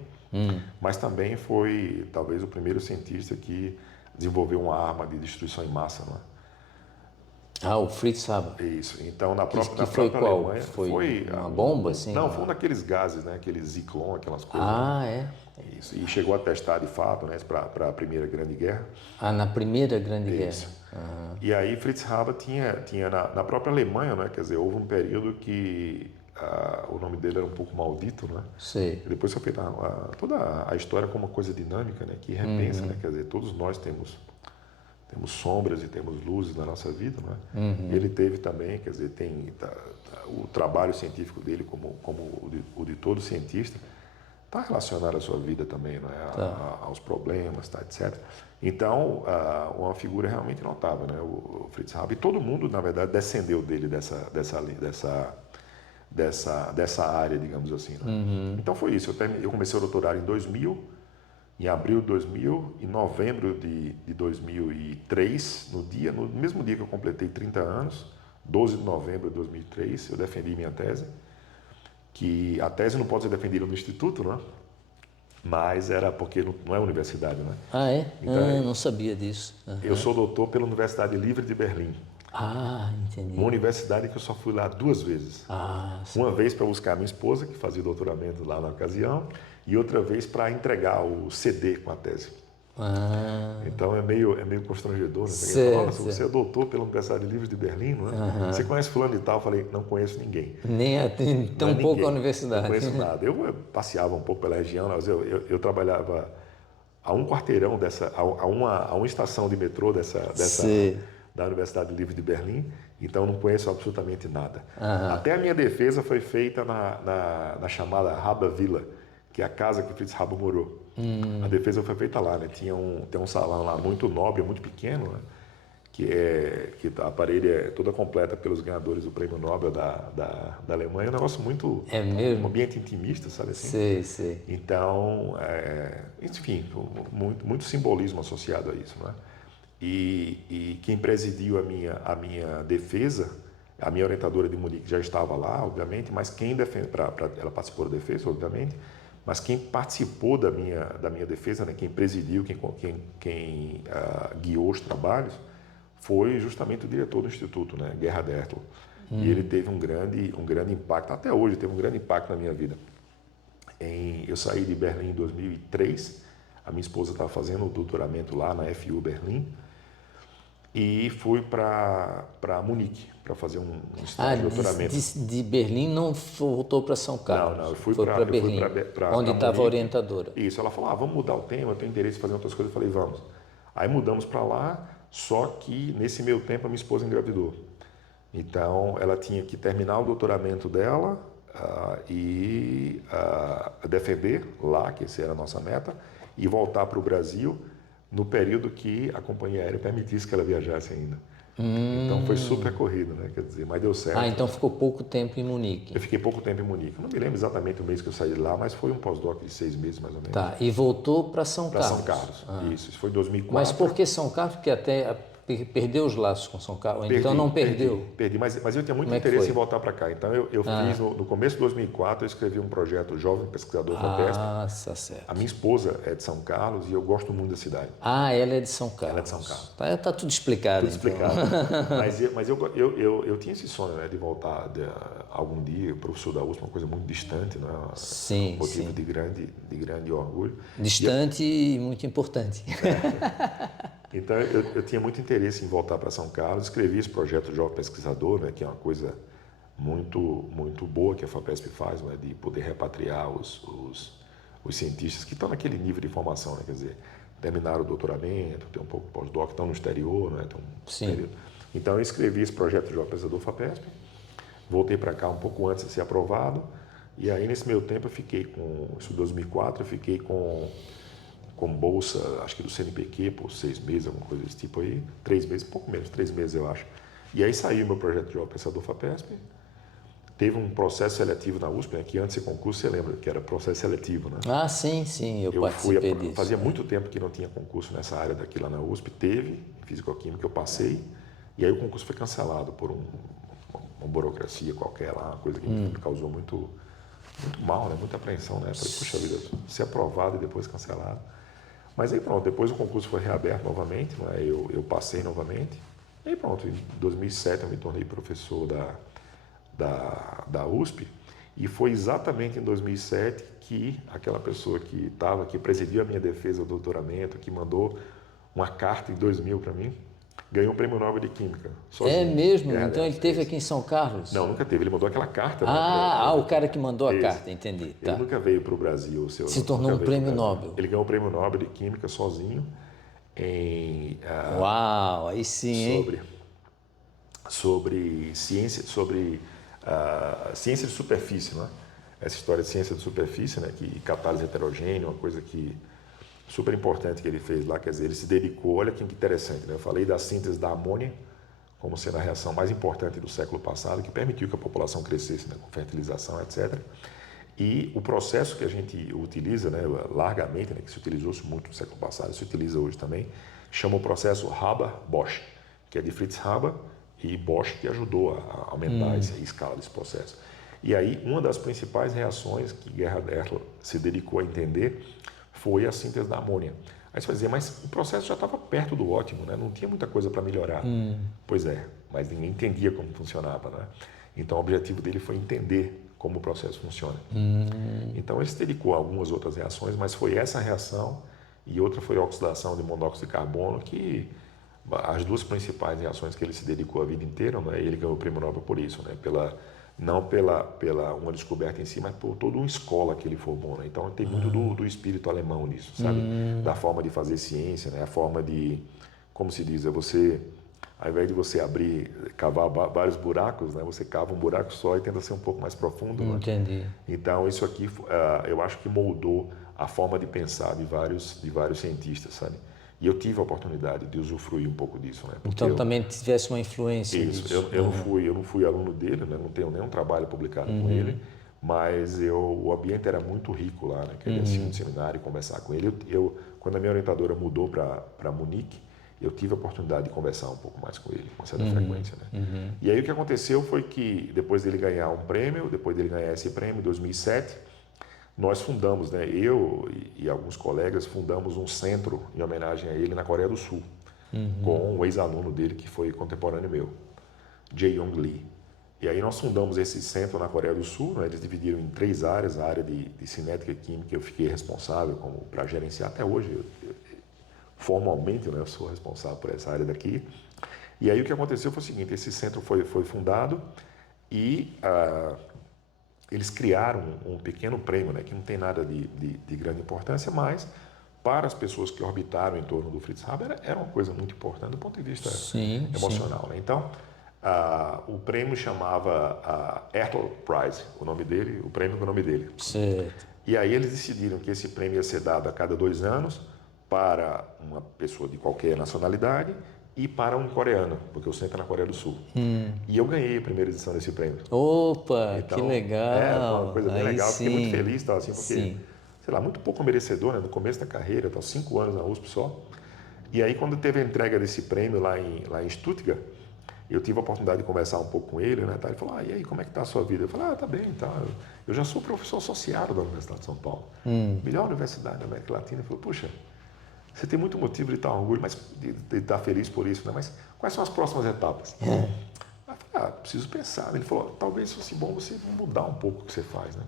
mas também foi, talvez, o primeiro cientista que desenvolveu uma arma de destruição em massa, né? Ah, o Fritz Haber. Isso. Então, na Que própria foi qual? Alemanha... Foi uma bomba, assim? Não, foi um daqueles gases, né? Aqueles Zyklon, aquelas coisas. Ah, Né? é? Isso. E chegou a testar, de fato, né? Para a Primeira Grande Guerra. Ah, na Primeira Grande Isso. Guerra. E aí Fritz Haber tinha na própria Alemanha, né? Quer dizer, houve um período que o nome dele era um pouco maldito, né? Sei. E depois foi feita toda a história como uma coisa dinâmica, né? Que repensa, né? Quer dizer, todos nós temos sombras e temos luzes na nossa vida, né? Ele teve também, quer dizer, o trabalho científico dele, como o de todo cientista, está relacionado à sua vida também, não é? Aos problemas, tá, etc. Então, uma figura realmente notável, né? O Fritz Haber. E todo mundo, na verdade, descendeu dele dessa área, digamos assim. Né? Então foi isso. Eu comecei o doutorado em 2000, em abril de 2000, em novembro de 2003, no mesmo dia que eu completei 30 anos, 12 de novembro de 2003, eu defendi minha tese, que a tese não pode ser defendida no instituto, né? Mas era porque não é universidade, né? Ah, é? Então, Não sabia disso. eu sou doutor pela Universidade Livre de Berlim. Ah, entendi. Uma universidade que eu só fui lá 2 vezes. Sim. Uma vez para buscar minha esposa, que fazia doutoramento lá na ocasião, e outra vez para entregar o CD com a tese. Então é meio constrangedor, né? Fala, você é doutor pela Universidade Livre de Berlim, não é? Você conhece fulano e tal? Eu falei, não conheço ninguém. Nem tão pouco a universidade. Não conheço nada. Eu passeava um pouco pela região, mas eu trabalhava a um quarteirão a uma estação de metrô da Universidade Livre de Berlim, então não conheço absolutamente nada. Até a minha defesa foi feita na chamada Haber Villa, que é a casa que Fritz Haber morou. A defesa foi feita lá, né? Tem um salão lá muito nobre, muito pequeno, né? que a parede é toda completa pelos ganhadores do Prêmio Nobel da Alemanha. É um negócio muito... É mesmo? Um ambiente intimista, sabe assim? Sei. Então, enfim, muito simbolismo associado a isso, né? E quem presidiu a minha defesa, a minha orientadora de Munique já estava lá, obviamente, mas ela participou da defesa, obviamente, mas quem participou da minha defesa, né, quem presidiu, quem guiou os trabalhos, foi justamente o diretor do Instituto, né, Gerhard Ertl. E ele teve um grande impacto, até hoje teve um grande impacto na minha vida. Eu saí de Berlim em 2003, a minha esposa estava fazendo o doutoramento lá na FU Berlim, e fui para Munique para fazer um estágio de doutoramento. De Berlim não voltou para São Carlos? Não, eu fui para Berlim, onde estava a orientadora. Isso, ela falou, vamos mudar o tema, eu tenho interesse em fazer outras coisas. Eu falei, vamos. Aí mudamos para lá, só que nesse meio tempo a minha esposa engravidou. Então ela tinha que terminar o doutoramento dela e defender lá, que essa era a nossa meta, e voltar para o Brasil no período que a companhia aérea permitisse que ela viajasse ainda. Então foi super corrido, né? Quer dizer, mas deu certo. Então ficou pouco tempo em Munique. Eu fiquei pouco tempo em Munique. Eu não me lembro exatamente o mês que eu saí de lá, mas foi um pós-doc de 6 meses mais ou menos. Tá, e voltou para São Carlos. Para São Carlos, isso foi em 2004. Mas por que São Carlos? Porque até perdeu os laços com São Carlos, então não perdeu? Perdi, mas eu tinha muito interesse em voltar para cá. Então eu fiz, no começo de 2004, eu escrevi um projeto Jovem Pesquisador FAPESP. Tá certo. A minha esposa é de São Carlos e eu gosto muito da cidade. Ela é de São Carlos. Ela é de São Carlos. Tá tudo explicado. Tudo explicado. Então. Mas eu tinha esse sonho, né, de voltar algum dia para o sul da USP, uma coisa muito distante, não é? Sim, um motivo de grande orgulho. Distante e muito importante. Então, eu tinha muito interesse em voltar para São Carlos, escrevi esse projeto Jovem Pesquisador, né, que é uma coisa muito boa que a FAPESP faz, né, de poder repatriar os cientistas que estão naquele nível de formação, né, quer dizer, terminaram o doutoramento, tem um pouco de pós-doc, estão no exterior, né, Sim. Então, eu escrevi esse projeto Jovem Pesquisador FAPESP, voltei para cá um pouco antes de ser aprovado, e aí, nesse meio tempo, eu fiquei isso em 2004, eu fiquei com bolsa, acho que do CNPq, por 6 meses, alguma coisa desse tipo aí, 3 meses, pouco menos, 3 meses eu acho. E aí saiu meu projeto de Jovem Pesquisador FAPESP, teve um processo seletivo na USP, né, que antes de concurso, você lembra que era processo seletivo, né? Sim, eu participei disso. Fazia muito tempo que não tinha concurso nessa área daqui lá na USP, teve, Físico-Química, eu passei, e aí o concurso foi cancelado por uma burocracia qualquer lá, uma coisa que me causou muito mal, né? Muita apreensão, né? Falei, puxa vida, ser aprovado e depois cancelado. Mas aí pronto, depois o concurso foi reaberto novamente, né? Eu passei novamente, E aí pronto, em 2007 eu me tornei professor da USP, e foi exatamente em 2007 que aquela pessoa que presidiu a minha defesa do doutoramento, que mandou uma carta em 2000 para mim, ganhou o Prêmio Nobel de Química, É sozinho. mesmo? Então ele teve aqui em São Carlos? Não, nunca teve. Ele mandou aquela carta. O cara que mandou a carta, entendi. Ele Tá. nunca veio para o Brasil. Se tornou um prêmio Nobel. Ele ganhou o Prêmio Nobel de Química sozinho Uau, aí sim, sobre ciência, ciência de superfície, né? Essa história de ciência de superfície, né? Que catálise heterogênea, uma coisa que super importante que ele fez lá, quer dizer, ele se dedicou, olha que interessante, né? Eu falei da síntese da amônia como sendo a reação mais importante do século passado, que permitiu que a população crescesse, né, com fertilização, etc. E o processo que a gente utiliza, né, largamente, né, que se utilizou muito no século passado, se utiliza hoje também, chama o processo Haber-Bosch, que é de Fritz Haber e Bosch, que ajudou a aumentar a escala desse processo. E aí, uma das principais reações que Gerhard Ertl se dedicou a entender foi a síntese da amônia. Aí você vai dizer, mas o processo já estava perto do ótimo, né? Não tinha muita coisa para melhorar. Pois é, mas ninguém entendia como funcionava, né? Então o objetivo dele foi entender como o processo funciona. Então ele se dedicou a algumas outras reações, mas foi essa reação e outra foi a oxidação de monóxido de carbono, que as duas principais reações que ele se dedicou a vida inteira, né? Ele ganhou o Prêmio Nobel por isso, né? Não pela uma descoberta em si, mas por toda uma escola que ele formou, né? Então tem muito do espírito alemão nisso, sabe? Da forma de fazer ciência, né? A forma de, como se diz, você, ao invés de você cavar vários buracos, né? Você cava um buraco só e tenta ser um pouco mais profundo. Entendi. Né? Então isso aqui, eu acho que moldou a forma de pensar de vários cientistas, sabe? E eu tive a oportunidade de usufruir um pouco disso, né? Porque então também tivesse uma influência isso, disso. eu não fui aluno dele, né? Não tenho nenhum trabalho publicado com ele, mas o ambiente era muito rico lá, né? Que ele assistia um seminário e conversar com ele. Quando a minha orientadora mudou para Munique, eu tive a oportunidade de conversar um pouco mais com ele, com certa frequência, né? E aí o que aconteceu foi que depois dele ganhar um prêmio, depois dele ganhar esse prêmio em 2007, nós fundamos, né, eu e alguns colegas fundamos um centro em homenagem a ele na Coreia do Sul, com um ex-aluno dele que foi contemporâneo meu, Jae-Yong Lee. E aí nós fundamos esse centro na Coreia do Sul, né, eles dividiram em 3 áreas, a área de cinética e química, eu fiquei responsável para gerenciar até hoje, formalmente, né, eu sou responsável por essa área daqui. E aí o que aconteceu foi o seguinte, esse centro foi fundado e eles criaram um pequeno prêmio, né, que não tem nada de grande importância, mas para as pessoas que orbitaram em torno do Fritz Haber era uma coisa muito importante do ponto de vista emocional. Né? Então, o prêmio chamava Ertl Prize, o nome dele, o prêmio com o nome dele. Certo. E aí eles decidiram que esse prêmio ia ser dado a cada 2 anos para uma pessoa de qualquer nacionalidade e para um coreano, porque eu sempre é na Coreia do Sul. E eu ganhei a primeira edição desse prêmio. Opa, Então, que legal. Uma coisa bem legal. Sim. Fiquei muito feliz, tá, assim, porque, sei lá, muito pouco merecedor, né? No começo da carreira, tá, 5 anos na USP só. E aí, quando teve a entrega desse prêmio lá em Stuttgart, eu tive a oportunidade de conversar um pouco com ele, né? Tá? Ele falou, e aí, como é que tá a sua vida? Eu falei, tá bem, tá. Eu já sou professor associado da Universidade de São Paulo. Melhor universidade da América Latina. Ele falou, puxa, você tem muito motivo de estar orgulho, mas de estar feliz por isso, né? Mas quais são as próximas etapas? Eu falei, preciso pensar. Ele falou, talvez fosse bom você mudar um pouco o que você faz, né?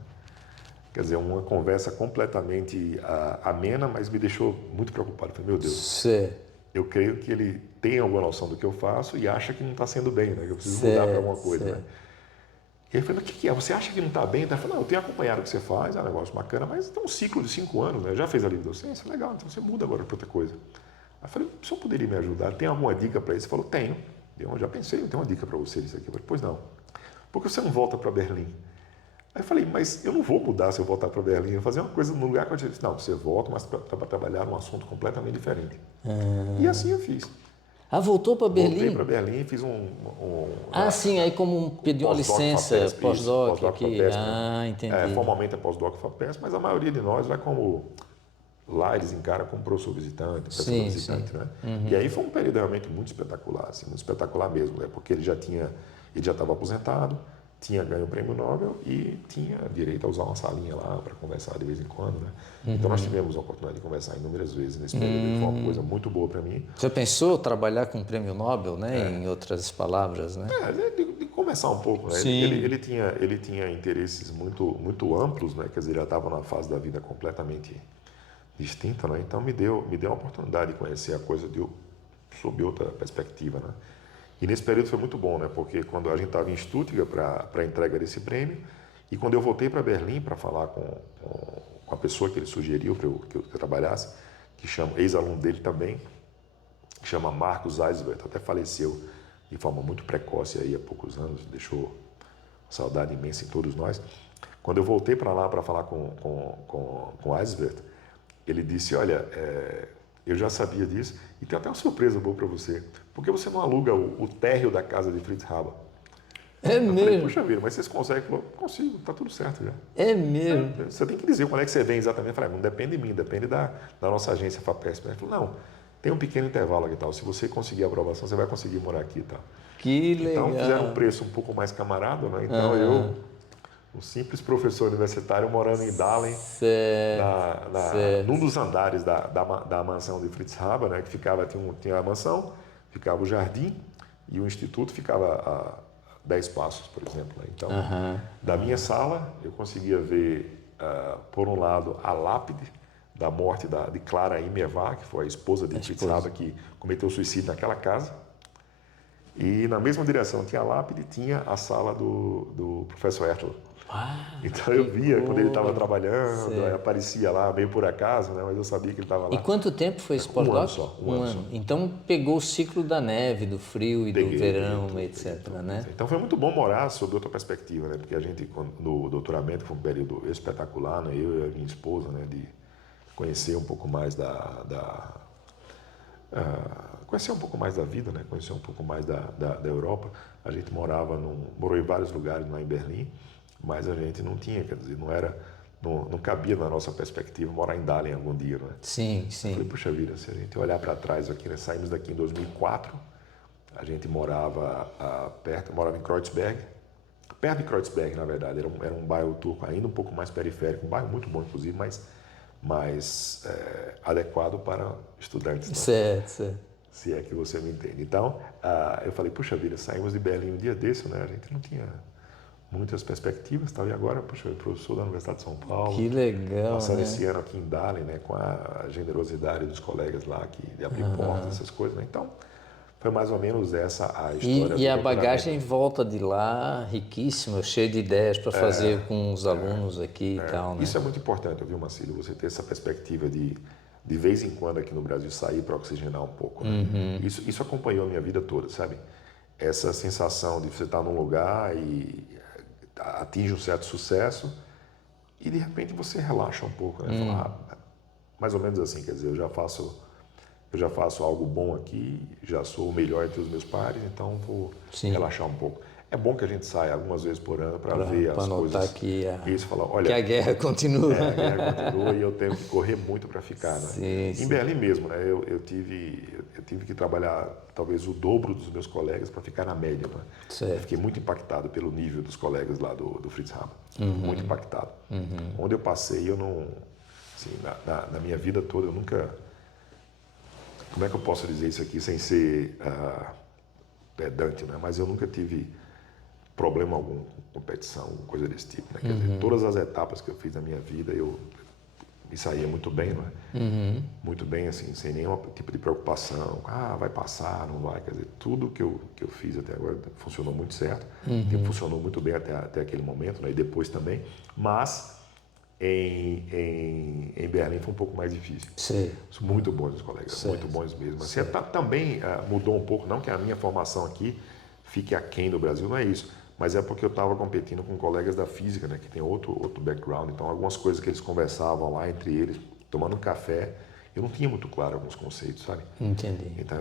Quer dizer, uma conversa completamente amena, mas me deixou muito preocupado. Eu falei, meu Deus, eu creio que ele tem alguma noção do que eu faço e acha que não está sendo bem, né? Que eu preciso mudar para alguma coisa, né? E ele falou, mas o que é? Você acha que não está bem? Ele falou, não, eu tenho acompanhado o que você faz, é um negócio bacana, mas tem um ciclo de 5 anos, né? Já fez a livre docência? Legal, então você muda agora para outra coisa. Aí eu falei, o senhor poderia me ajudar? Tem alguma dica para isso? Ele falou, tenho. Eu já pensei, eu tenho uma dica para você disso aqui. Eu falei, pois não. Por que você não volta para Berlim? Aí eu falei, mas eu não vou mudar se eu voltar para Berlim, eu vou fazer uma coisa no lugar que eu disse, não, você volta, mas para trabalhar num assunto completamente diferente. E assim eu fiz. Voltou para Berlim? Voltei para Berlim e fiz sim, aí como pediu uma licença, pós-doc aqui. Entendi. Formalmente é pós-doc FAPESP, mas a maioria de nós vai como... Lá eles encaram como professor visitante, professor visitante, né? E aí foi um período realmente muito espetacular, assim, muito espetacular mesmo, né? Porque ele já estava aposentado, tinha ganho o prêmio Nobel e tinha direito a usar uma salinha lá para conversar de vez em quando, né? Então nós tivemos a oportunidade de conversar inúmeras vezes nesse período, foi uma coisa muito boa para mim. Você pensou trabalhar com o prêmio Nobel, né? Em outras palavras, né? De conversar um pouco, né? Sim. Ele tinha interesses muito amplos, né? Quer dizer, ele já estava numa fase da vida completamente distinta, né? Então me deu a oportunidade de conhecer a coisa sob outra perspectiva, né? E nesse período foi muito bom, né? Porque quando a gente estava em Stuttgart para a entrega desse prêmio, e quando eu voltei para Berlim para falar com a pessoa que ele sugeriu que eu trabalhasse, que chama ex-aluno dele também, que chama Marcus Eisbert, até faleceu de forma muito precoce aí há poucos anos, deixou saudade imensa em todos nós. Quando eu voltei para lá para falar com Eisbert, ele disse, olha, eu já sabia disso e tem até uma surpresa boa para você, porque você não aluga o térreo da casa de Fritz Haber? É Eu mesmo? falei, puxa vida, mas vocês conseguem? Ele falou, consigo, tá tudo certo já. É mesmo? Você tem que dizer quando é que você vem exatamente. Eu falei, não depende de mim, depende da nossa agência FAPESP. Ele falou, não, tem um pequeno intervalo aqui e tal, se você conseguir a aprovação, você vai conseguir morar aqui e tal. Que legal. Então fizeram um preço um pouco mais camarada, né? Então eu, um simples professor universitário morando em Dahlem, num dos andares da mansão de Fritz Haber, né? Que ficava, tinha a mansão, ficava o jardim e o instituto ficava a 10 passos, por exemplo. Né? Então, da minha sala, eu conseguia ver, por um lado, a lápide da morte de Clara Immerwahr, que foi a esposa de Fritz Haber, que cometeu suicídio naquela casa. E na mesma direção tinha a lápide, tinha a sala do professor Hertel. Então eu via quando ele estava trabalhando, aí aparecia lá meio por acaso, né? Mas eu sabia que ele estava lá. E quanto tempo foi esse pós-doc? Um ano só. Um ano. Então pegou o ciclo da neve, do frio e do verão, etc, né? Então foi muito bom morar sob outra perspectiva, né? Porque a gente, no doutoramento, foi um período espetacular, né? Eu e a minha esposa, né? De conhecer um pouco mais conhecer um pouco mais da vida, né? Conhecer um pouco mais da Europa. A gente morou em vários lugares lá em Berlim, mas a gente não tinha, quer dizer, não cabia na nossa perspectiva morar em Dahlem algum dia, né? Sim. Eu falei, puxa vida, se a gente olhar para trás aqui, né? Saímos daqui em 2004, a gente morava em Kreuzberg, perto de Kreuzberg, na verdade, era um bairro turco ainda um pouco mais periférico, um bairro muito bom, inclusive, mas mais adequado para estudantes. Né? Certo. Se é que você me entende. Então, eu falei, puxa vida, saímos de Berlim um dia desse, né? A gente não tinha muitas perspectivas, tal, e agora, puxa, eu professor da Universidade de São Paulo. Que legal, passando esse ano aqui em Dahlem, né? Com a generosidade dos colegas lá, de abrir portas, essas coisas, né? Então, foi mais ou menos essa a história. E a bagagem volta de lá riquíssima, cheia de ideias para fazer com os alunos aqui e tal, né? Isso é muito importante, viu, Marcílio? Você ter essa perspectiva de vez em quando aqui no Brasil sair para oxigenar um pouco. Né? Isso acompanhou a minha vida toda, sabe? Essa sensação de você estar num lugar e atinge um certo sucesso e de repente você relaxa um pouco, né? Falar, mais ou menos assim, quer dizer, eu já faço algo bom aqui, já sou o melhor entre os meus pares, então vou relaxar um pouco. É bom que a gente saia algumas vezes por ano para ver as coisas. Que olha, que a guerra continua. A guerra continua e eu tenho que correr muito para ficar. Né? Em Berlim mesmo, né? Eu tive que trabalhar talvez o dobro dos meus colegas para ficar na média. Né? Eu fiquei muito impactado pelo nível dos colegas lá do Fritz Haber. Muito impactado. Onde eu passei, eu não... Assim, na minha vida toda, eu nunca... Como é que eu posso dizer isso aqui sem ser pedante, né? Mas eu nunca tive problema algum com competição, coisa desse tipo. Né? Quer dizer, todas as etapas que eu fiz na minha vida, eu me saía muito bem, não é? Muito bem, assim, sem nenhum tipo de preocupação. Vai passar, não vai. Quer dizer, tudo que eu fiz até agora funcionou muito certo. Funcionou muito bem até aquele momento, né? E depois também. Mas em Berlim foi um pouco mais difícil. Sim. Muito bons os colegas, muito bons mesmo. Assim, também mudou um pouco, não que a minha formação aqui fique aquém do Brasil, não é isso. Mas é porque eu estava competindo com colegas da física, né, que tem outro background. Então, algumas coisas que eles conversavam lá entre eles, tomando um café, eu não tinha muito claro alguns conceitos, sabe? Entendi. Então,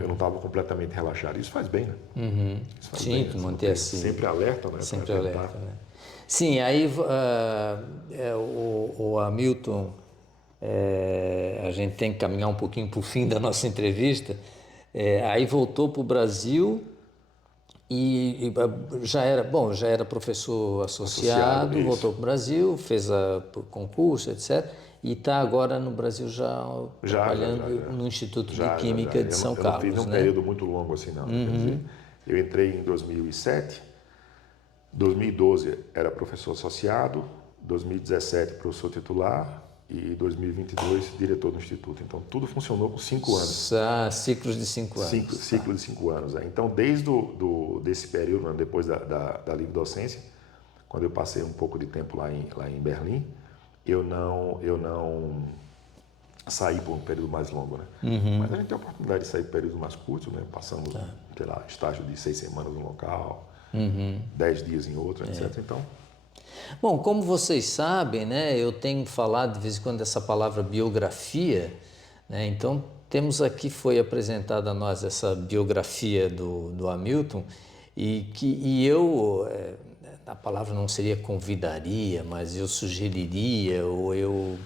eu não estava completamente relaxado. Isso faz bem, né? Isso faz bem, tu manter assim. Sempre alerta, né? Sempre alerta, né? Sim, aí o Hamilton, a gente tem que caminhar um pouquinho para o fim da nossa entrevista. Aí voltou para o Brasil Já era professor associado, voltou para o Brasil, fez o concurso, etc. E está agora no Brasil já trabalhando no Instituto de Química de São Carlos. Eu não fiz um período muito longo assim, não. Quer dizer, eu entrei em 2007, 2012 era professor associado, 2017 professor titular e 2022 diretor do Instituto. Então, tudo funcionou com 5 anos. Ciclos de 5 anos. Ciclo de 5 anos. Então, desde desse período, depois da livre docência, quando eu passei um pouco de tempo lá em Berlim, eu não saí por um período mais longo, né? Mas a gente tem a oportunidade de sair por períodos mais curtos, né? Passamos, sei lá, estágio de 6 semanas num local, 10 dias em outro, etc. Então... Bom, como vocês sabem, né, eu tenho falado de vez em quando essa palavra biografia, né? Então foi apresentada a nós essa biografia do Hamilton a palavra não seria convidaria, mas eu sugeriria ou eu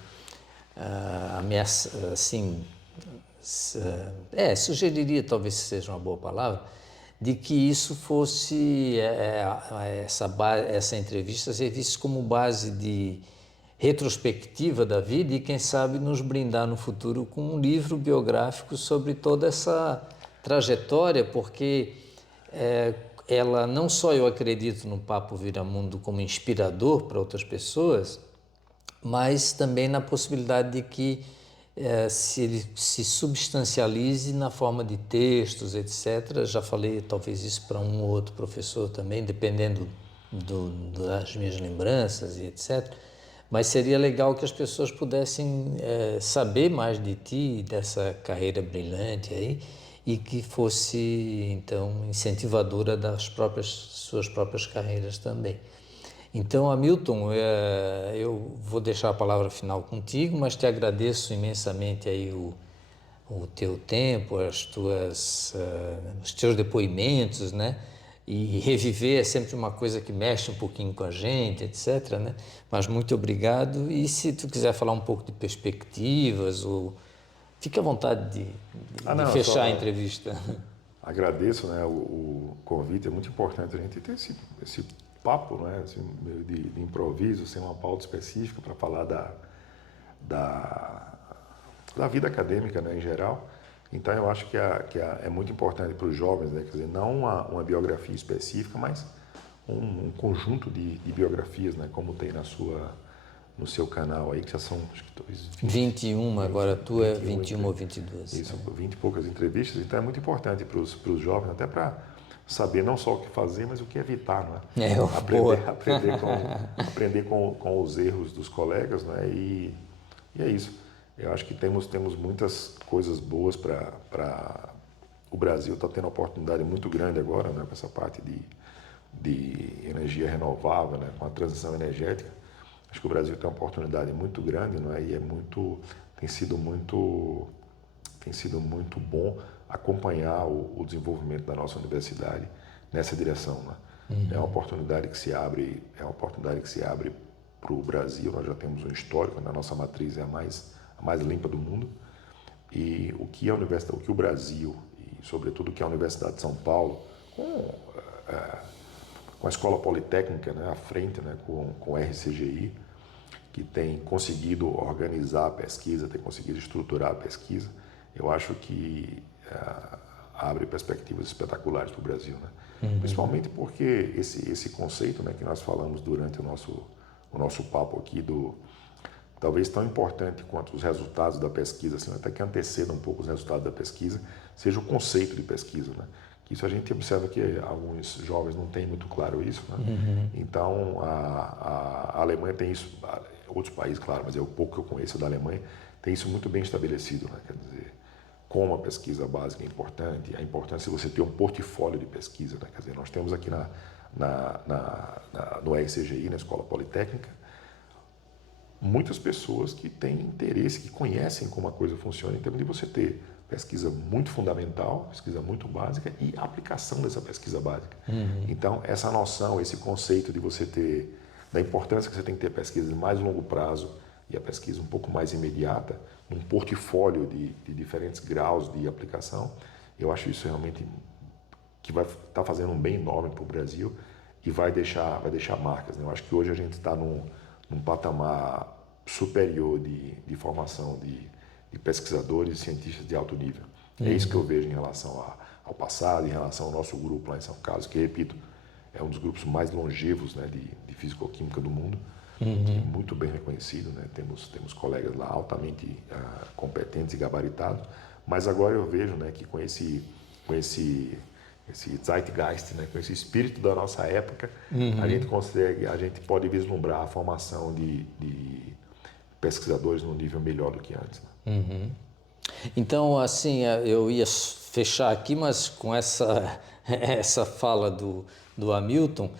sugeriria, talvez seja uma boa palavra, de que isso fosse, essa entrevista servisse como base de retrospectiva da vida e, quem sabe, nos brindar no futuro com um livro biográfico sobre toda essa trajetória, porque ela, não só eu acredito no Papo Viramundo como inspirador para outras pessoas, mas também na possibilidade de que ele se substancialize na forma de textos, etc. Já falei talvez isso para um ou outro professor também, dependendo das minhas lembranças e etc. Mas seria legal que as pessoas pudessem saber mais de ti, dessa carreira brilhante aí, e que fosse, então, incentivadora das suas próprias carreiras também. Então, Hamilton, eu vou deixar a palavra final contigo, mas te agradeço imensamente aí o teu tempo, os teus depoimentos, né? E reviver é sempre uma coisa que mexe um pouquinho com a gente, etc., né? Mas muito obrigado. E se tu quiser falar um pouco de perspectivas, fique à vontade de fechar a entrevista. Agradeço, né, o convite. É muito importante a gente ter esse papo, né, assim, de improviso, sem uma pauta específica para falar da vida acadêmica, né, em geral. Então eu acho que é muito importante para os jovens, né, quer dizer, não uma biografia específica, mas um conjunto de biografias, né, como tem no seu canal aí, que já são acho que 21, agora tu é 21 ou 22. Isso, 20 e poucas entrevistas. Então é muito importante para os jovens, até para saber não só o que fazer, mas o que evitar, não é? Aprender com os erros dos colegas, né? E é isso. Eu acho que temos muitas coisas boas para o Brasil está tendo uma oportunidade muito grande agora, né? Com essa parte de energia renovável, né? Com a transição energética. Acho que o Brasil tem uma oportunidade muito grande, não é? E tem sido muito bom acompanhar o desenvolvimento da nossa universidade nessa direção, né? É uma oportunidade que se abre, para o Brasil. Nós já temos um histórico, né? A nossa matriz é a mais limpa do mundo. E o que o Brasil e sobretudo o que a Universidade de São Paulo com a Escola Politécnica, né, à frente, né, com o RCGI, que tem conseguido organizar a pesquisa, tem conseguido estruturar a pesquisa, eu acho que abre perspectivas espetaculares para o Brasil, né? Principalmente porque esse conceito, né, que nós falamos durante o nosso papo aqui, talvez tão importante quanto os resultados da pesquisa, assim, até que anteceda um pouco os resultados da pesquisa, seja o conceito de pesquisa, né? Isso a gente observa que alguns jovens não têm muito claro isso, né? Então, a Alemanha tem isso, outros países, claro, mas é o pouco que eu conheço da Alemanha, tem isso muito bem estabelecido, né? Quer dizer, como a pesquisa básica é importante, a importância de você ter um portfólio de pesquisa, né? Quer dizer, nós temos aqui no RCGI, na Escola Politécnica, muitas pessoas que têm interesse, que conhecem como a coisa funciona, em termos de você ter pesquisa muito fundamental, pesquisa muito básica e aplicação dessa pesquisa básica. Então, essa noção, esse conceito de você ter, da importância que você tem que ter pesquisa de mais longo prazo e a pesquisa um pouco mais imediata, um portfólio de diferentes graus de aplicação, eu acho isso realmente que vai estar fazendo um bem enorme para o Brasil e vai deixar marcas, né? Eu acho que hoje a gente está num patamar superior de formação de pesquisadores e cientistas de alto nível. É isso que eu vejo em relação ao passado, em relação ao nosso grupo lá em São Carlos, que, repito, é um dos grupos mais longevos, né, de fisicoquímica do mundo, muito bem reconhecido, né? Temos colegas lá altamente competentes e gabaritados, mas agora eu vejo, né, que com esse zeitgeist, né, com esse espírito da nossa época, a gente pode vislumbrar a formação de pesquisadores num nível melhor do que antes. Né? Então, assim, eu ia fechar aqui, mas com essa fala do Hamilton,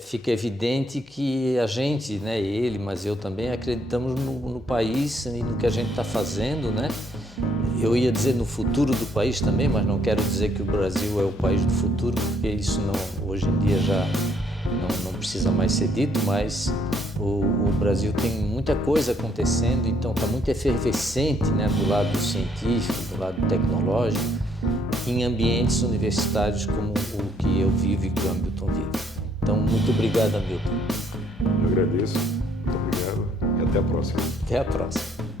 fica evidente que a gente, né, ele, mas eu também, acreditamos no país e no que a gente está fazendo, né? Eu ia dizer no futuro do país também, mas não quero dizer que o Brasil é o país do futuro, porque isso hoje em dia já não precisa mais ser dito, mas o Brasil tem muita coisa acontecendo, então está muito efervescente, né, do lado científico, do lado tecnológico, em ambientes universitários como o que eu vivo e que o Hamilton vive. Então, muito obrigado, Hamilton. Eu agradeço, muito obrigado e até a próxima. Até a próxima.